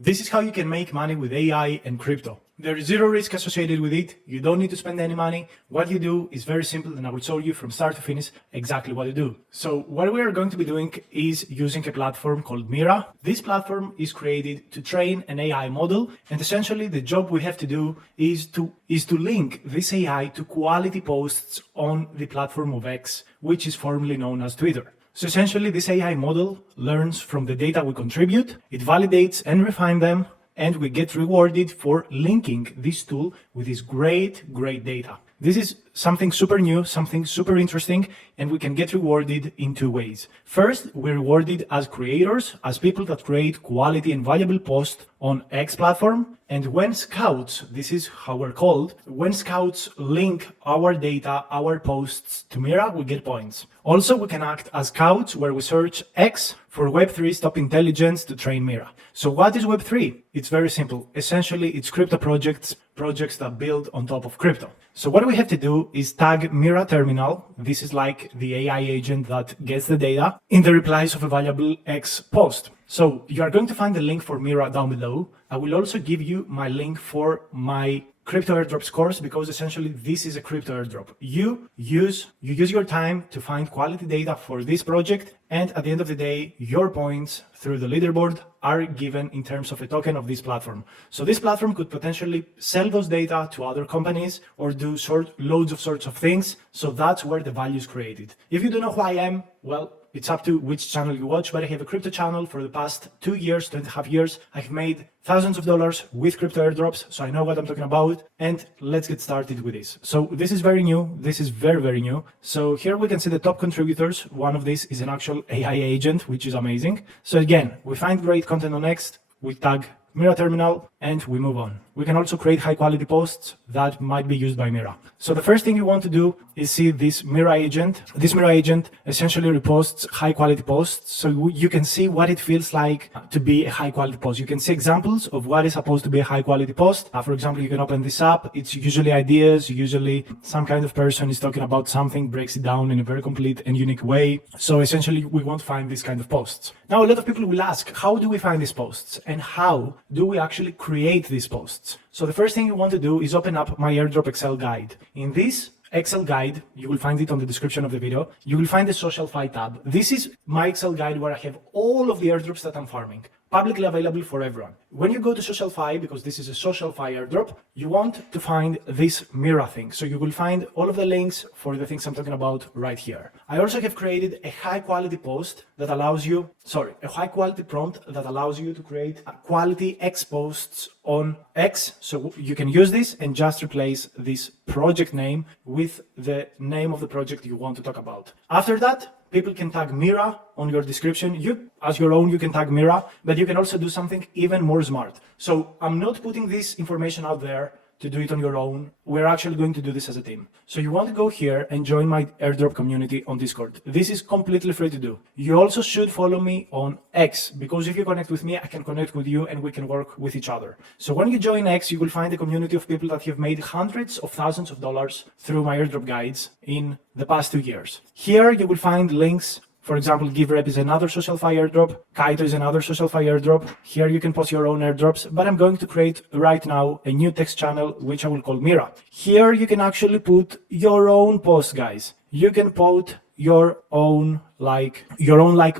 This is how you can make money with AI and crypto. There is zero risk associated with it. You don't need to spend any money. What you do is very simple, and I will show you from start to finish exactly what you do. So what we are going to be doing is using a platform called Mirra. This platform is created to train an AI model, and essentially the job we have to do is to link this AI to quality posts on the platform of X, which is formerly known as Twitter. So essentially this AI model learns from the data we contribute, it validates and refines them, and we get rewarded for linking this tool with this great data. This is something super new, something super interesting, and we can get rewarded in two ways. First, we're rewarded as creators, as people that create quality and valuable posts on X platform. And when scouts, this is how we're called, when scouts link our data, our posts to Mirra, we get points. Also, we can act as scouts where we search X for Web3 top intelligence to train Mirra. So what is Web3? It's very simple. Essentially, it's crypto projects that build on top of crypto. So what we have to do is tag Mirra terminal. This is like the AI agent that gets the data in the replies of a valuable X post. So you are going to find the link for Mirra down below. I will also give you my link for my crypto airdrops course, because essentially this is a crypto airdrop. You use your time to find quality data for this project, and at the end of the day, your points through the leaderboard are given in terms of a token of this platform. So this platform could potentially sell those data to other companies or do loads of sorts of things. So that's where the value is created. If you don't know who I am, well, it's up to which channel you watch, but I have a crypto channel for the past 2 years, 2.5 years. I've made thousands of dollars with crypto airdrops, so I know what I'm talking about. And let's get started with this. So this is very new. This is very new. So here we can see the top contributors. One of these is an actual AI agent, which is amazing. So again, we find great content on Next, we tag Mirra terminal, and we move on. We can also create high quality posts that might be used by Mirra. So the first thing you want to do is see this Mirra agent. This Mirra agent essentially reposts high quality posts. So you can see what it feels like to be a high quality post. You can see examples of what is supposed to be a high quality post. For example, you can open this up. It's usually ideas, usually some kind of person is talking about something, breaks it down in a very complete and unique way. So essentially we want to find this kind of posts. Now, a lot of people will ask, how do we find these posts and how do we actually create these posts? So the first thing you want to do is open up my Airdrop Excel guide. In this Excel guide, you will find it on the description of the video. You will find the social fi tab. This is my Excel guide where I have all of the airdrops that I'm farming, publicly available for everyone. When you go to social fi, because this is a social fi airdrop, you want to find this Mirra thing. So you will find all of the links for the things I'm talking about right here. I also have created a high quality post that allows you, a high quality prompt that allows you to create quality X posts on X. So you can use this and just replace this project name with the name of the project you want to talk about. After that, people can tag Mirra on your description. You, as your own, you can tag Mirra, but you can also do something even more smart. So I'm not putting this information out there to do it on your own. We're actually going to do this as a team. So you want to go here and join my airdrop community on Discord. This is completely free to do. You also should follow me on X, because if you connect with me, I can connect with you and we can work with each other. So when you join X, you will find a community of people that have made hundreds of thousands of dollars through my airdrop guides in the past 2 years. Here you will find links. For example, GiveRep is another social fi airdrop. Kaito is another social fi airdrop. Here you can post your own airdrops, but I'm going to create right now a new text channel, which I will call Mirra. Here you can actually put your own posts, guys. You can put your own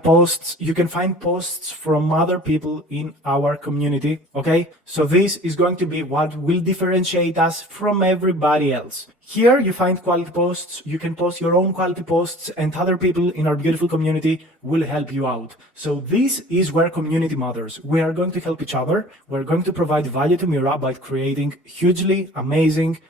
posts. You can find posts from other people in our community. Okay, so this is going to be what will differentiate us from everybody else. Here you find quality posts. You can post your own quality posts, and other people in our beautiful community will help you out. So this is where community matters. We are going to help each other. We're going to provide value to Mirra by creating hugely amazing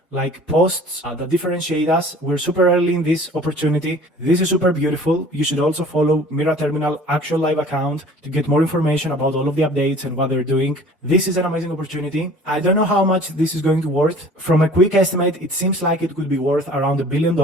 posts that differentiate us. We're super early in this opportunity. This is super beautiful. You should also follow Mirra Terminal actual live account to get more information about all of the updates and what they're doing. This is an amazing opportunity. I don't know how much this is going to worth. From a quick estimate, it seems like it could be worth around $1 billion.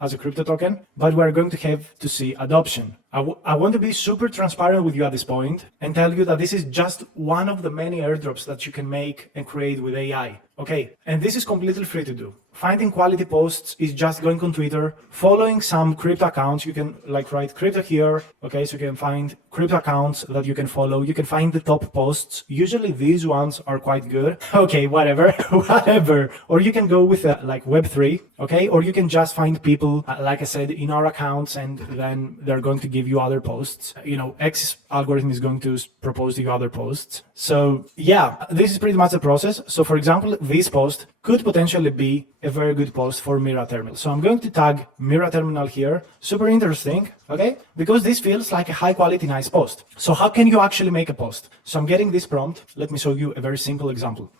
as a crypto token, but we're going to have to see adoption. I want to be super transparent with you at this point and tell you that this is just one of the many airdrops that you can make and create with AI. Okay, and this is completely free to do. Finding quality posts is just going on Twitter, following some crypto accounts. You can like write crypto here. Okay, so you can find crypto accounts that you can follow. You can find the top posts. Usually these ones are quite good. Okay, whatever, whatever. Or you can go with like Web3. Okay, or you can just find people, like I said, in our accounts, and then they're going to give you other posts. You know, X algorithm is going to propose to you other posts. So yeah, this is pretty much the process. So for example, this post could potentially be a very good post for Mirra terminal. So I'm going to tag Mirra terminal here. Super interesting, okay? Because this feels like a high quality, nice post. So how can you actually make a post? So I'm getting this prompt. Let me show you a very simple example.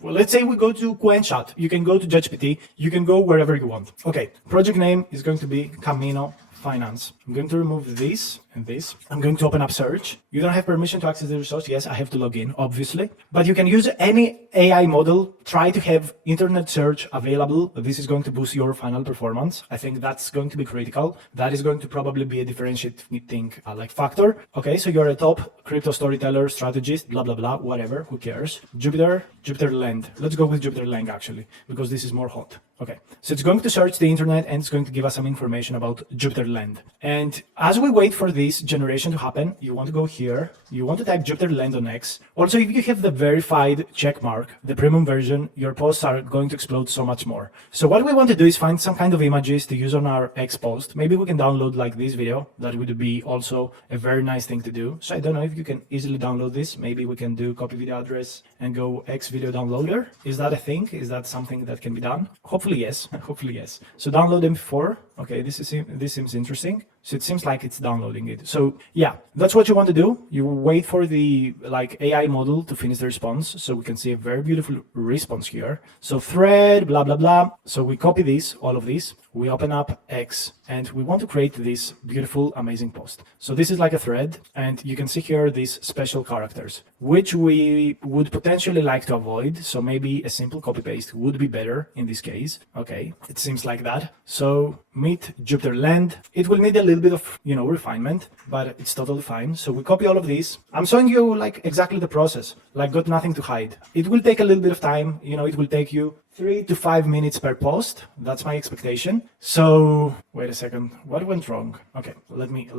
Let's say we go to QuenChat. You can go to ChatGPT. You can go wherever you want. Okay, project name is going to be Camino Finance. I'm going to remove this and this. I'm going to open up search. You don't have permission to access the resource. Yes, I have to log in, obviously. But you can use any AI model. Try to have internet search available. This is going to boost your final performance. I think that's going to be critical. That is going to probably be a differentiating like factor. Okay, so you're a top crypto storyteller, strategist, blah, blah, blah, whatever. Who cares? Jupiter Land. Let's go with Jupiter Land actually, because this is more hot. Okay, so it's going to search the internet and it's going to give us some information about Jupiter Land. And as we wait for this generation to happen, you want to go here, you want to type Jupiter Land on X. Also, if you have the verified check mark, the premium version, your posts are going to explode so much more. So what we want to do is find some kind of images to use on our X post. Maybe we can download like this video. That would be also a very nice thing to do. So I don't know if you can easily download this. Maybe we can do copy video address and go X video downloader. Is that a thing? Is that something that can be done? Hopefully yes. Hopefully yes. So download M4. Okay, this seems interesting. So it seems like it's downloading it. So yeah, that's what you want to do. You wait for the like AI model to finish the response. So we can see a very beautiful response here. So thread, blah, blah, blah. So we copy this, all of this. We open up X and we want to create this beautiful, amazing post. So this is like a thread and you can see here these special characters, which we would potentially like to avoid. So maybe a simple copy paste would be better in this case. Okay, it seems like that. So meet Jupiter Land. It will need a little bit of, refinement, but it's totally fine. So we copy all of these. I'm showing you like exactly the process, like got nothing to hide. It will take a little bit of time. It will take you 3 to 5 minutes per post. That's my expectation. So wait a second. What went wrong? Okay, let me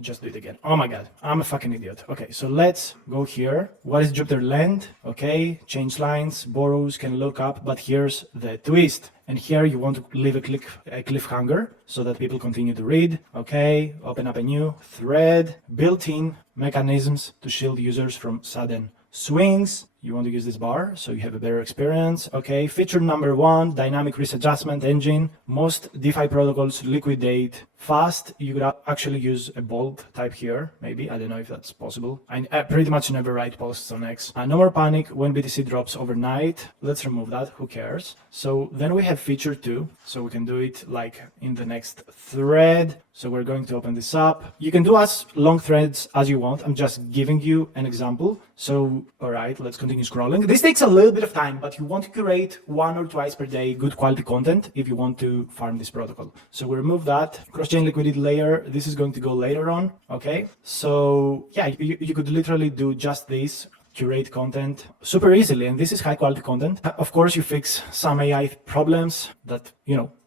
just do it again. Oh my God, I'm a fucking idiot. Okay, so let's go here. What is Jupiter Land? Okay, change lines, borrows, can look up, but here's the twist. And here you want to leave a cliffhanger so that people continue to read. Okay, open up a new thread, built-in mechanisms to shield users from sudden swings. You want to use this bar so you have a better experience. Okay, feature number 1, dynamic risk adjustment engine. Most DeFi protocols liquidate fast. You could actually use a bold type here, maybe. I don't know if that's possible. I pretty much never write posts on X. No more panic when BTC drops overnight. Let's remove that, who cares? So then we have feature 2. So we can do it like in the next thread. So we're going to open this up. You can do as long threads as you want. I'm just giving you an example. So, all right, let's continue scrolling. This takes a little bit of time, but you want to curate 1 or 2 per day good quality content if you want to farm this protocol. So we remove that. Cross-chain liquidity layer. This is going to go later on. Okay. So yeah, you could literally do just this. Curate content super easily, and this is high quality content. Of course, you fix some AI problems that,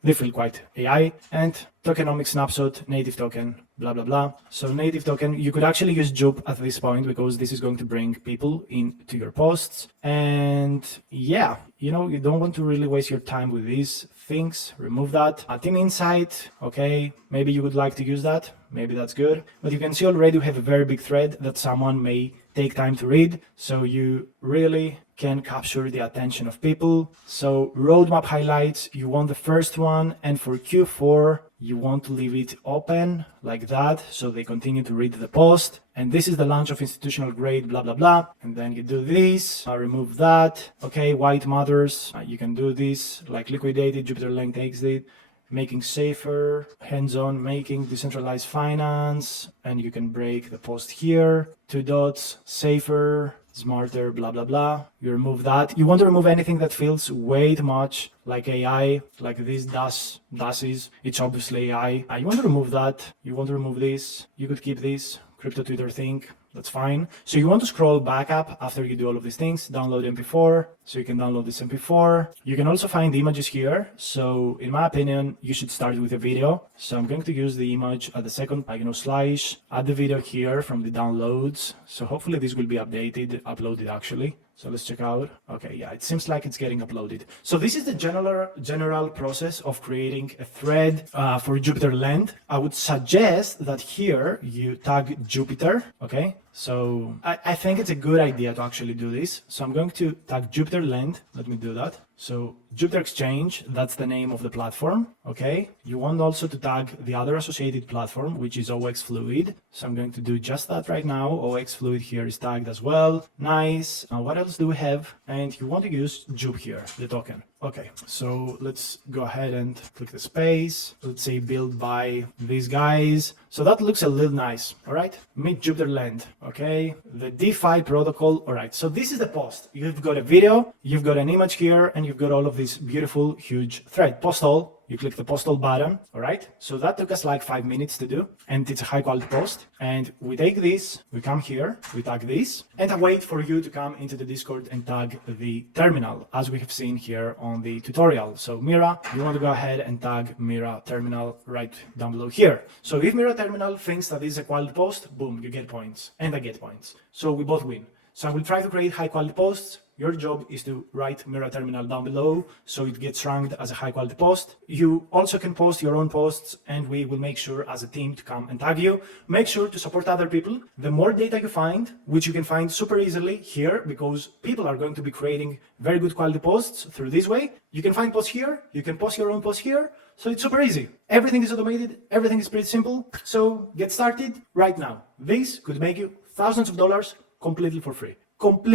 they feel quite AI, and tokenomic snapshot, native token, blah, blah, blah. So native token, you could actually use Jup at this point because this is going to bring people into your posts. And yeah, you don't want to really waste your time with these things. Remove that. Team insight. Okay, maybe you would like to use that. Maybe that's good. But you can see already we have a very big thread that someone may take time to read. So you really can capture the attention of people. So roadmap highlights, you want the first one, and for Q4 you want to leave it open like that so they continue to read the post. And this is the launch of institutional grade, blah, blah, blah. And then you do this, remove that. Okay, white matters, you can do this, like liquidated, Jupiter Lang takes it, making safer, hands-on, making decentralized finance, and you can break the post here, 2 dots, safer, smarter, blah, blah, blah. You remove that. You want to remove anything that feels way too much like AI, like this DASes. It's obviously AI. You want to remove that. You want to remove this. You could keep this crypto Twitter thing. That's fine. So you want to scroll back up after you do all of these things, download MP4. So you can download this MP4. You can also find images here. So in my opinion, you should start with a video. So I'm going to use the image at the second, slash, add the video here from the downloads. So hopefully this will be uploaded actually. So let's check out. Okay, yeah, it seems like it's getting uploaded. So this is the general process of creating a thread for Jupyter Land. I would suggest that here you tag Jupyter, okay? So I think it's a good idea to actually do this. So I'm going to tag Jupyter Land. Let me do that. So Jupyter Exchange, that's the name of the platform, okay? You want also to tag the other associated platform, which is OX Fluid. So I'm going to do just that right now. OX Fluid here is tagged as well. Nice. What else do we have? And you want to use Jup here, the token. Okay, so let's go ahead and click the space. Let's say built by these guys. So that looks a little nice, all right? Meet Jupyter Land, okay? The DeFi protocol, all right. So this is the post. You've got a video, you've got an image here, and you've got all of this beautiful, huge thread. Post all. You click the post all button, all right? So that took us like 5 minutes to do, and it's a high quality post. And we take this, we come here, we tag this, and I wait for you to come into the Discord and tag the terminal, as we have seen here on the tutorial. So Mirra, you want to go ahead and tag Mirra terminal right down below here. So if Mirra terminal thinks that this is a quality post, boom, you get points, and I get points. So we both win. So I will try to create high quality posts. Your job is to write Mirra terminal down below so it gets ranked as a high quality post. You also can post your own posts, and we will make sure as a team to come and tag you. Make sure to support other people. The more data you find, which you can find super easily here because people are going to be creating very good quality posts through this way. You can find posts here. You can post your own posts here. So it's super easy. Everything is automated. Everything is pretty simple. So get started right now. This could make you thousands of dollars completely for free. Completely